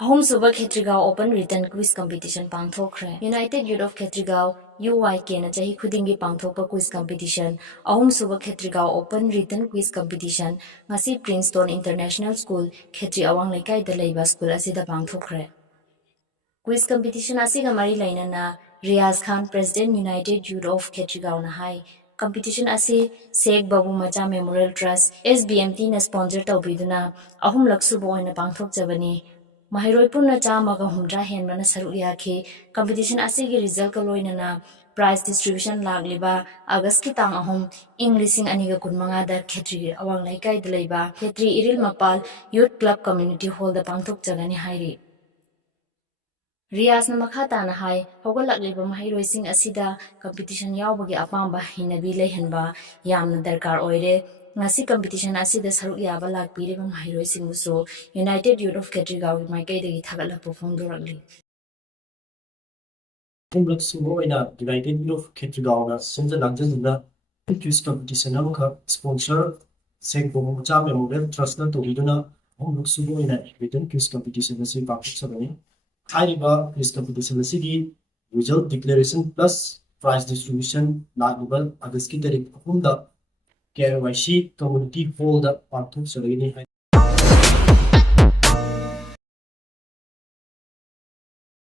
Home Suba Kshetrigao Open Written Quiz Competition Pangthokre. United Youth of Kshetrigao UYK na Chahi Khuding gi Pangthokpa Quiz Competition. Home Suba Kshetrigao Open Written Quiz Competition. Ngasi Princeton International School Kshetri Awang Leikai da Leiba School Asida Pangthokre. Quiz Competition Asiga Mari Lainana Riaz Khan President United Youth of Kshetrigao na hai. Competition asi Sheikh Babu Macha Memorial Trust SBMT na sponsor tawbiduna ahum laksubo oina pangthokjabani. Mahiroi punna chamaga humdra henbana saruk yaki competition asigi result ka loinana prize distribution lagliba August ki tang ahum ing lising aniga kunmanga da Kshetri Awang Leikai da Leiba Kshetri Iril Mapal Youth Club Community Hall da pangthokjagani Hairi. Riaz na makata na hai hogalagliba mahiroi sing asida competition yawbagi apamba hinabi lehenba yamna darkar oire. Ngasi competition asida saruk yaba lakpiriba mahiroi singbuso United Youth of Kshetrigao gi maikaidagi thagalakpa phongdoragli. United Youth of Kshetrigao na sinja langjaduna quiz competition amaka sponsor Sheikh Babu Macha Memorial Trust na tobiduna written quiz competition asi pangthokjabani. Hairiba quiz competition asigi result declaration plus prize distribution lagliba August ki tarik 3 da KYC community hall da pangthokjagani.